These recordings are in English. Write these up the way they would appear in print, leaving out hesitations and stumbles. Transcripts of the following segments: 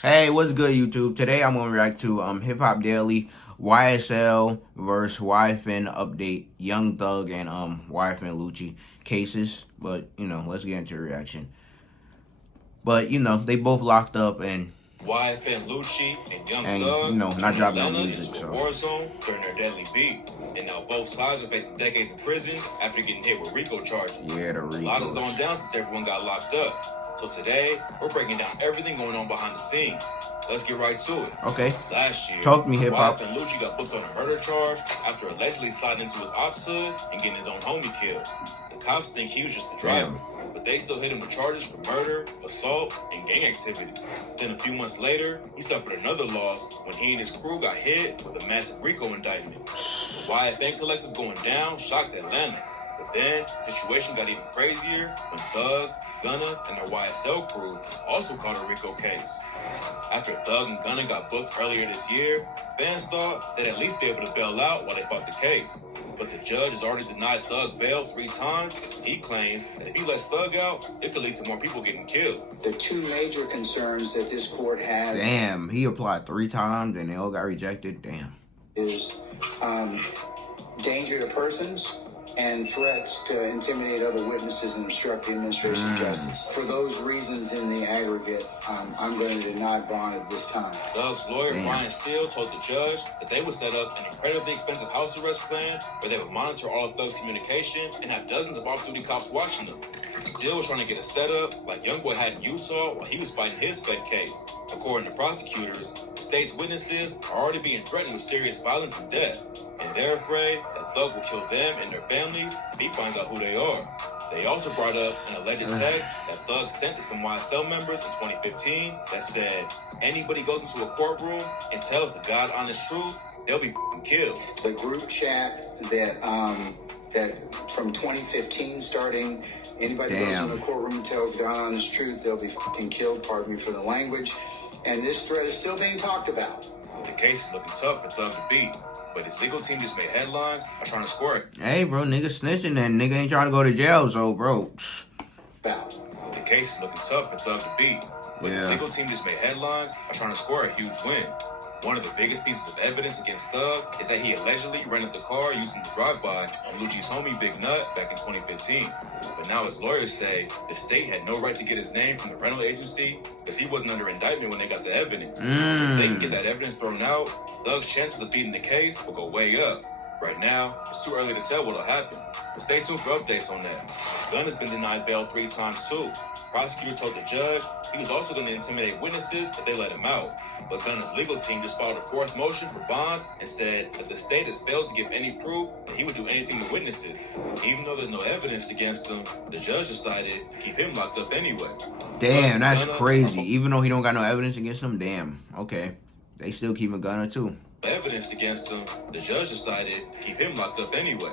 Hey, what's good, YouTube? Today I'm gonna react to Hip Hop Daily, YSL versus YFN update, Young Thug and YFN Lucci cases. But let's get into the reaction. But they both locked up and YFN Lucci and Young not Thug turned dropping no Atlanta music. into a So war zone during their deadly beef. And now both sides are facing decades in prison after getting hit with RICO charges. yeah, the A lot has Ricos. gone down since everyone got locked up. So today, we're breaking down everything going on behind the scenes. Let's get right to it. Okay, Last year, talk to me, hip hop. YFN Lucci got booked on a murder charge after allegedly sliding into his ops hood and getting his own homie killed. The cops think he was just the driver, but they still hit him with charges for murder, assault, and gang activity. Then a few months later, he suffered another loss when he and his crew got hit with a massive RICO indictment. The YFN collective going down shocked Atlanta. But then, the situation got even crazier when Thug, Gunna, and their YSL crew also caught a RICO case. After Thug and Gunna got booked earlier this year, fans thought they'd at least be able to bail out while they fought the case. But the judge has already denied Thug bail 3 times. He claims that if he lets Thug out, it could lead to more people getting killed. The two major concerns that this court has... Damn, he applied 3 times and they all got rejected. Damn. ...is danger to persons and threats to intimidate other witnesses and obstruct the administration of justice. For those reasons in the aggregate, I'm going to deny bond at this time. Thug's lawyer, Brian Steele, told the judge that they would set up an incredibly expensive house arrest plan where they would monitor all of Thug's communication and have dozens of off-duty cops watching them. Steele was trying to get a setup like Youngboy had in Utah while he was fighting his Fed case. According to prosecutors, the state's witnesses are already being threatened with serious violence and death, and they're afraid that Thug will kill them and their families if he finds out who they are. They also brought up an alleged text that Thug sent to some YSL members in 2015 that said, anybody goes into a courtroom and tells the God-honest truth, they'll be killed. The group chat that from 2015 starting, anybody goes in the courtroom and tells the God-honest truth, they'll be killed, pardon me for the language. And this threat is still being talked about. The case is looking tough for Thug to beat, but his legal team just made headlines by trying to score it. Hey, bro, nigga snitching and nigga ain't trying to go to jail, so bro. The case is looking tough for Thug to beat, but his legal team just made headlines by trying to score a huge win. One of the biggest pieces of evidence against Thug is that he allegedly rented the car using the drive-by on Lucci's homie Big Nut back in 2015. But now his lawyers say the state had no right to get his name from the rental agency because he wasn't under indictment when they got the evidence. If they can get that evidence thrown out, Thug's chances of beating the case will go way up. Right now, it's too early to tell what'll happen, but stay tuned for updates on that. Gunn has been denied bail 3 times too. Prosecutors told the judge he was also going to intimidate witnesses if they let him out. But Gunna's legal team just filed a 4th motion for bond and said that the state has failed to give any proof that he would do anything to witnesses. Even though there's no evidence against him, the judge decided to keep him locked up anyway. Damn, that's crazy. Even though he don't got no evidence against him, damn. Okay. They still keep a Gunna too. Evidence against him, the judge decided to keep him locked up anyway.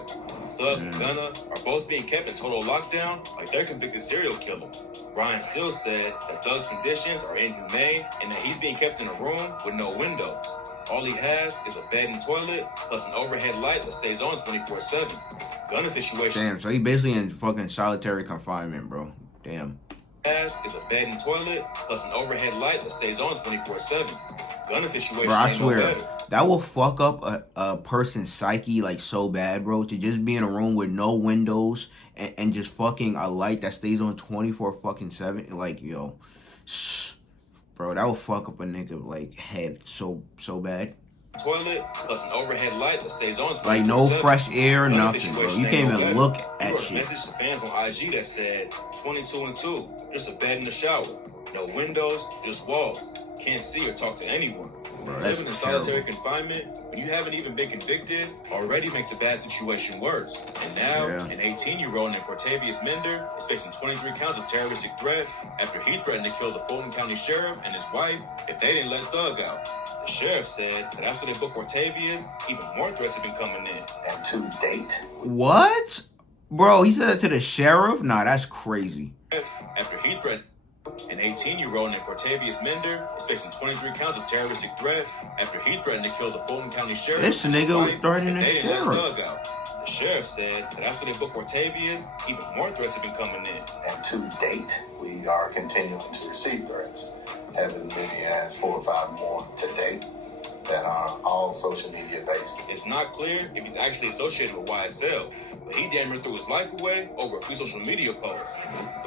Thug and Gunna are both being kept in total lockdown like they're convicted serial killers. Brian Steele said that Thug's conditions are inhumane and that he's being kept in a room with no windows. All he has is a bed and toilet, plus an overhead light that stays on 24/7. Gunna's situation... Damn, so he basically in fucking solitary confinement, bro. Damn. ...is a bed and toilet, plus an overhead light that stays on 24/7. Gunna's situation bro, I ain't swear, no better. That will fuck up a person's psyche like so bad, bro. To just be in a room with no windows and just fucking a light that stays on 24/7. Like, yo, bro, that will fuck up a nigga like head so bad. Toilet plus an overhead light that stays on 24/7. Like no fresh air, nothing, bro. You can't even look at shit. A message to fans on IG that said 22 and 2, just a bed and a shower, no windows, just walls. Can't see or talk to anyone. Bro, living in solitary confinement when you haven't even been convicted already makes a bad situation worse. And now, an 18-year-old named Cortavious Mender is facing 23 counts of terroristic threats after he threatened to kill the Fulton County Sheriff and his wife if they didn't let Thug out. The sheriff said that after they booked Cortavious, even more threats have been coming in. And to date. What? Bro, he said that to the sheriff? Nah, that's crazy. After he threatened... An 18-year-old named Cortavious Mender is facing 23 counts of terroristic threats after he threatened to kill the Fulton County Sheriff. This nigga threatening the sheriff. The sheriff said that after they booked Cortavious, even more threats have been coming in. And to date, we are continuing to receive threats. have as many as 4 or 5 more today that are all social media based. It's not clear if he's actually associated with YSL, but he damn near threw his life away over a few social media posts.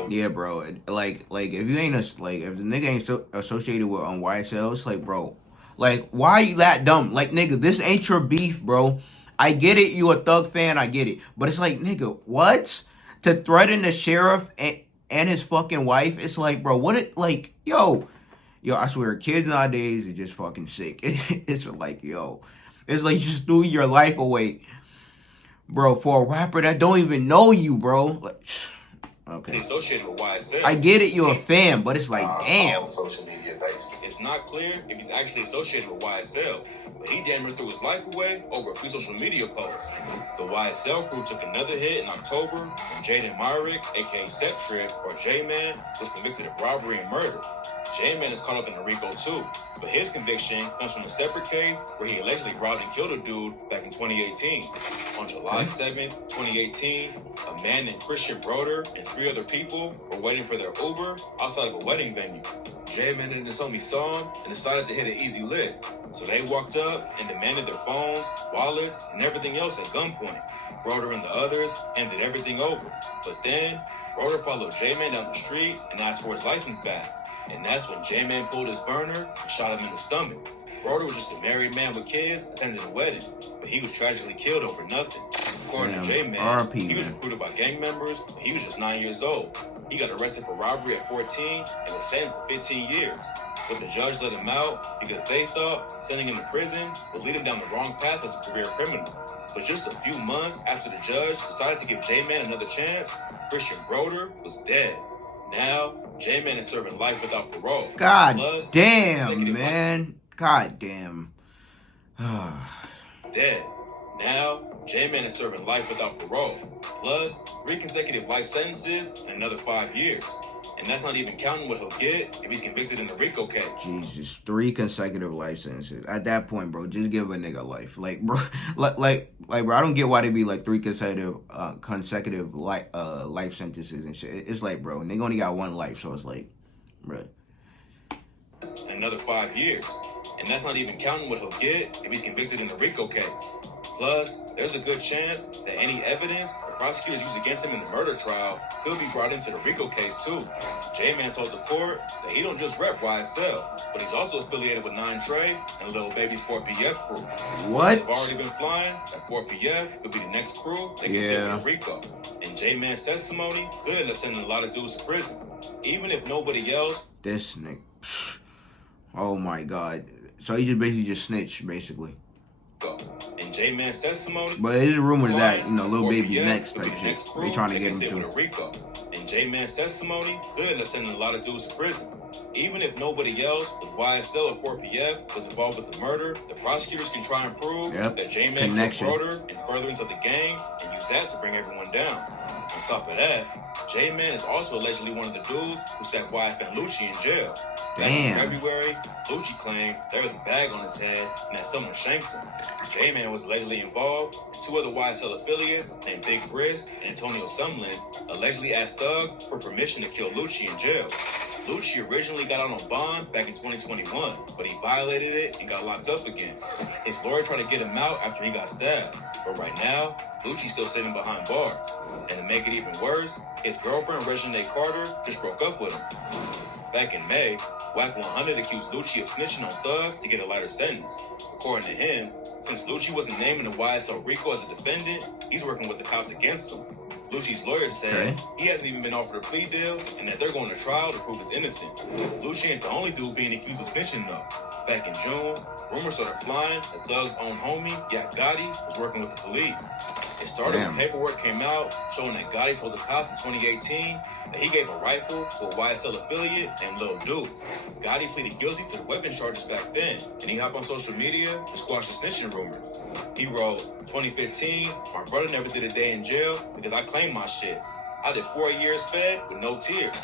Yeah, bro. Like if you ain't if the nigga ain't associated with YSL, it's like, bro, like, why are you that dumb? Like, nigga, this ain't your beef, bro. I get it, you a Thug fan, I get it, but it's like, nigga, what? To threaten the sheriff and his fucking wife, it's like, bro, what it like, yo, I swear, kids nowadays are just fucking sick. It's like, yo, it's like you just threw your life away, bro, for a rapper that don't even know you, bro. Like, okay. Associated with YSL. I get it, you're a fan, but it's like, damn. All social media based. It's not clear if he's actually associated with YSL, but he damn near threw his life away over a few social media posts. The YSL crew took another hit in October when Jaden Myrick, aka Set Trip, or J-Man, was convicted of robbery and murder. J-Man is caught up in the RICO too, but his conviction comes from a separate case where he allegedly robbed and killed a dude back in 2018. On July 7th, 2018, a man named Christian Broder and 3 other people were waiting for their Uber outside of a wedding venue. J-Man and his homie saw him and decided to hit an easy lick. So they walked up and demanded their phones, wallets, and everything else at gunpoint. Broder and the others handed everything over. But then, Broder followed J-Man down the street and asked for his license back. And that's when J-Man pulled his burner and shot him in the stomach. Broder was just a married man with kids attending a wedding, but he was tragically killed over nothing. According to J-Man, he was recruited by gang members when he was just 9 years old. He got arrested for robbery at 14 and was sentenced to 15 years. But the judge let him out because they thought sending him to prison would lead him down the wrong path as a career criminal. But just a few months after the judge decided to give J-Man another chance, Christian Broder was dead. Now, J-Man is serving life without parole. God damn, man. God damn. Dead. Now, J-Man is serving life without parole. Plus, 3 consecutive life sentences and another 5 years. And that's not even counting what he'll get if he's convicted in the RICO case. Jesus, 3 consecutive life sentences. At that point, bro, just give a nigga life. Like, bro, like, bro, I don't get why they be like 3 consecutive life sentences and shit. It's like, bro, nigga only got 1 life, so it's like, bro. Another 5 years. And that's not even counting what he'll get if he's convicted in the RICO case. Plus, there's a good chance that any evidence the prosecutors used against him in the murder trial could be brought into the RICO case too. J-Man told the court that he don't just rep YSL, but he's also affiliated with 9 Trey and Lil Baby's 4PF crew. What? They've already been flying, that 4PF could be the next crew they consider in RICO. And J-Man's testimony could end up sending a lot of dudes to prison. Even if nobody else... This nigga... Oh my God. So he just basically just snitched, basically. In J-Man's testimony, but it is rumored that, you know, Lil Baby next type shit. They trying to get him to. RICO. In J-Man's testimony, could end up sending a lot of dudes to prison. Even if nobody else with YSL or 4PF was involved with the murder, the prosecutors can try and prove that J-Man killed Broder and furtherance of the gangs and use that to bring everyone down. On top of that, J-Man is also allegedly one of the dudes who stabbed YFN Lucci in jail. Back in February, Lucci claimed there was a bag on his head and that someone shanked him. J-Man was allegedly involved, and 2 other YSL affiliates named Big Brisk and Antonio Sumlin allegedly asked Thug for permission to kill Lucci in jail. Lucci originally got out on bond back in 2021, but he violated it and got locked up again. His lawyer tried to get him out after he got stabbed, but right now, Lucci's still sitting behind bars. And to make it even worse, his girlfriend Reginae Carter just broke up with him. Back in May, Wack 100 accused Lucci of snitching on Thug to get a lighter sentence. According to him, since Lucci wasn't named in the YSL RICO as a defendant, he's working with the cops against him. Lucci's lawyer says he hasn't even been offered a plea deal and that they're going to trial to prove he's innocent. Lucci ain't the only dude being accused of snitching though. Back in June, rumors started flying that Thug's own homie, Yak Gotti, was working with the police. It started when paperwork came out showing that Gotti told the cops in 2018 that he gave a rifle to a YSL affiliate named Lil Dude. Gotti pleaded guilty to the weapons charges back then, and he hopped on social media to squash the snitching rumors. He wrote, 2015, my brother never did a day in jail because I claimed my shit. I did 4 years fed with no tears.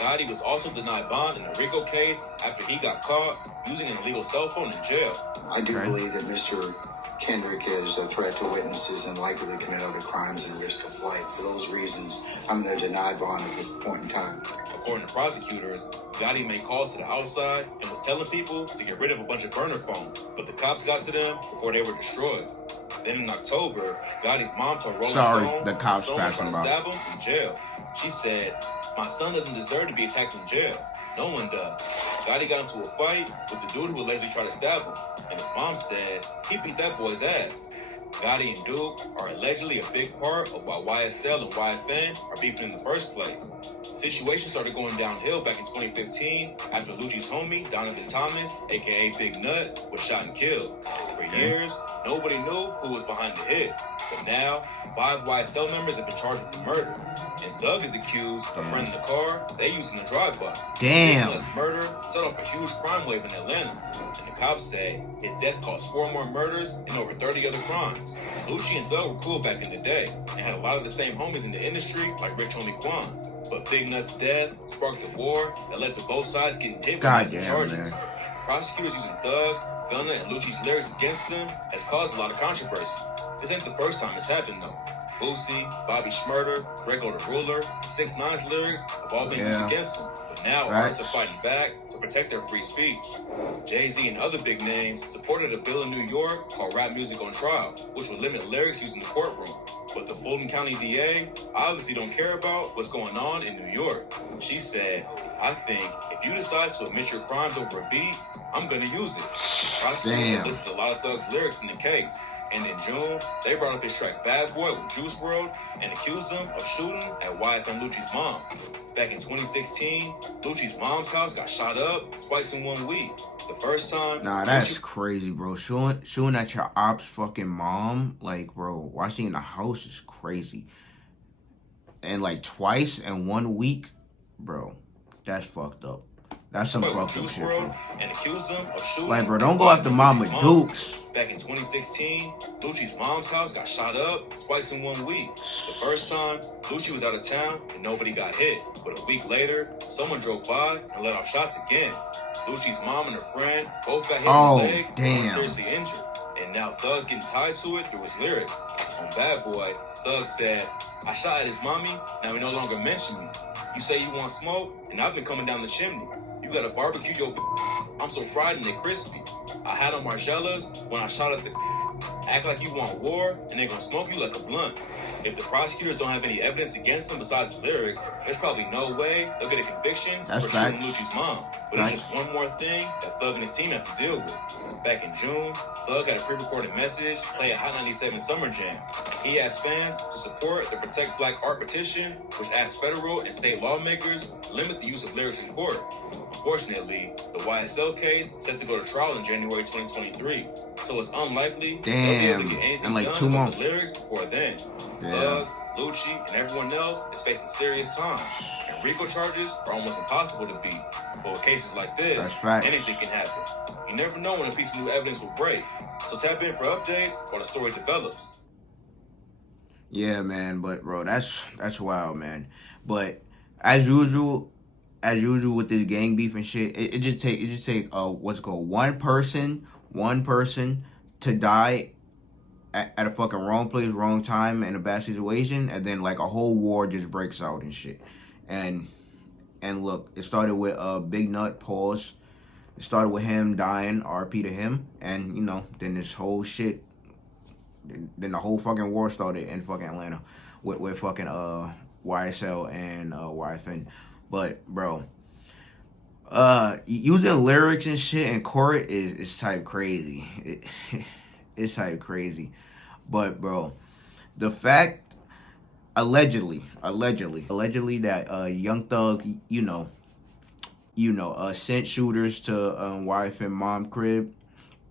Gotti was also denied bond in the RICO case after he got caught using an illegal cell phone in jail. I do believe that Mr. Kendrick is a threat to witnesses and likely to commit other crimes and risk of flight. For those reasons, I'm going to deny bond at this point in time. According to prosecutors, Gotti made calls to the outside and was telling people to get rid of a bunch of burner phones, but the cops got to them before they were destroyed. Then in October, Gotti's mom told Rolling Stone the cops someone trying to stab him in jail. She said, "My son doesn't deserve to be attacked in jail. No one does." Gotti got into a fight with the dude who allegedly tried to stab him, and his mom said he beat that boy's ass. Gotti and Duke are allegedly a big part of why YSL and YFN are beefing in the first place. The situation started going downhill back in 2015 after Lucci's homie, Donovan Thomas, aka Big Nut, was shot and killed. For years, nobody knew who was behind the hit, but now 5 YSL members have been charged with the murder. And Thug is accused of renting the car they used in the drive-by. Damn. Big Nut's murder set off a huge crime wave in Atlanta, and the cops say his death caused 4 more murders and over 30 other crimes. Lucci and Thug were cool back in the day and had a lot of the same homies in the industry like Rich Homie Quan. But Big Nut's death sparked a war that led to both sides getting hit with massive charges. Man. Prosecutors using Thug, Gunna, and Lucci's lyrics against them has caused a lot of controversy. This ain't the first time it's happened though. Boosie, Bobby Shmurda, Draco the Ruler, 6ix9ine's lyrics have all been used against him. But now artists are fighting back to protect their free speech. Jay-Z and other big names supported a bill in New York called Rap Music on Trial, which would limit lyrics used in the courtroom. But the Fulton County DA obviously don't care about what's going on in New York. She said, "I think if you decide to admit your crimes over a beat, I'm gonna use it." Prosecutors have listed a lot of Thug's lyrics in the case. And in June, they brought up his track Bad Boy with Juice WRLD and accused him of shooting at YFN Lucci's mom. Back in 2016, Lucci's mom's house got shot up twice in 1 week. The first time... Nah, that's crazy, bro. Shooting at your ops fucking mom, like, bro, watching in the house is crazy. And, like, twice in 1 week, bro, that's fucked up. That's some fucked up shit, bro. And accused him of shooting. Like, bro, don't go after Mama Dukes. Back in 2016, Lucci's mom's house got shot up twice in 1 week. The first time, Lucci was out of town and nobody got hit. But a week later, someone drove by and let off shots again. Lucci's mom and her friend both got hit in the leg and were seriously injured. And now Thug's getting tied to it through his lyrics. On Bad Boy, Thug said, "I shot at his mommy, now he no longer mention me. You say you want smoke, and I've been coming down the chimney. You gotta barbecue your I'm so fried and they crispy. I had on Margellas when I shot at the act like you want war, and they gonna smoke you like a blunt." If the prosecutors don't have any evidence against him besides the lyrics, there's probably no way they'll get a conviction for shooting Lucci's mom. But it's just one more thing that Thug and his team have to deal with. Back in June, Thug had a pre-recorded message play at Hot 97 Summer Jam. He asked fans to support the Protect Black Art petition, which asked federal and state lawmakers to limit the use of lyrics in court. Unfortunately, the YSL case is set to go to trial in January 2023, so it's unlikely they'll be able to get anything done 2 months. with the lyrics before then. Thug, Lucci, and everyone else is facing serious time, and RICO charges are almost impossible to beat. But with cases like this, anything can happen. You never know when a piece of new evidence will break, so tap in for updates while the story develops. Yeah, man, but bro, that's wild, man. But as usual with this gang beef and shit, it just take what's it called, one person to die at a fucking wrong place, wrong time, in a bad situation, and then like a whole war just breaks out and shit. And look, it started with Big Nut, pause. It started with him dying, RP to him, and you know, then this whole shit, then the whole fucking war started in fucking Atlanta with fucking YSL and YFN. But bro, using lyrics and shit in court is type crazy. It's type crazy. But bro, the fact allegedly that Young Thug, sent shooters to YFN mom crib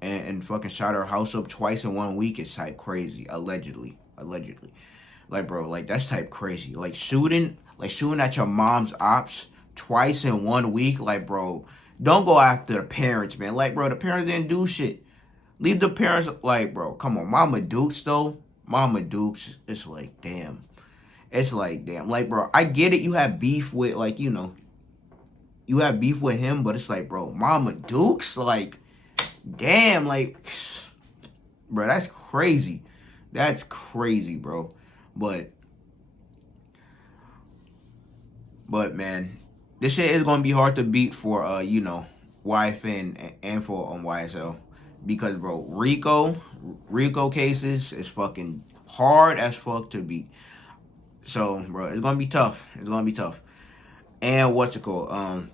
and fucking shot her house up twice in 1 week is type crazy. Allegedly. Like, bro, like, that's type crazy. Like shooting at your mom's ops twice in 1 week. Like, bro, don't go after the parents, man. Like, bro, the parents didn't do shit. Leave the parents, like, bro, come on. Mama Dukes, though. Mama Dukes, it's like, damn. It's like, damn. Like, bro, I get it. You have beef with, like, you have beef with him, but it's like, bro, Mama Dukes, like, damn, like, bro, that's crazy. That's crazy, bro. But man, this shit is gonna be hard to beat for you know, YFN and for YSL, because bro, Rico cases is fucking hard as fuck to beat. So bro, it's gonna be tough. It's gonna be tough. And what's it called?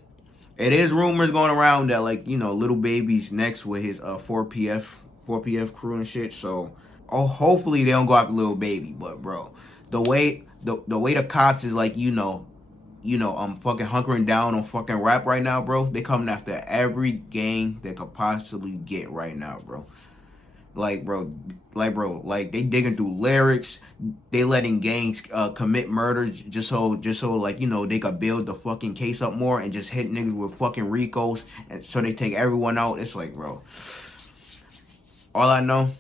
It is rumors going around that, like, you know, Little Baby's next with his 4PF crew and shit. So, oh, hopefully they don't go after Little Baby. But bro, the way the cops is, like, I'm fucking hunkering down on fucking rap right now, bro. They coming after every gang they could possibly get right now, bro. Like, bro, like they digging through lyrics. They letting gangs commit murder just so like, you know, they could build the fucking case up more and just hit niggas with fucking Ricos, and so they take everyone out. It's like, bro, all I know,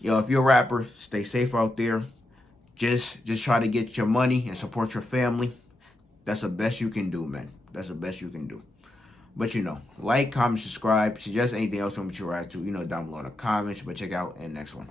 yo, if you're a rapper, stay safe out there. Just try to get your money and support your family. That's the best you can do, man. That's the best you can do. But, you know, like, comment, subscribe. Suggest anything else you want me to react to, you know, down below in the comments. But check out in the next one.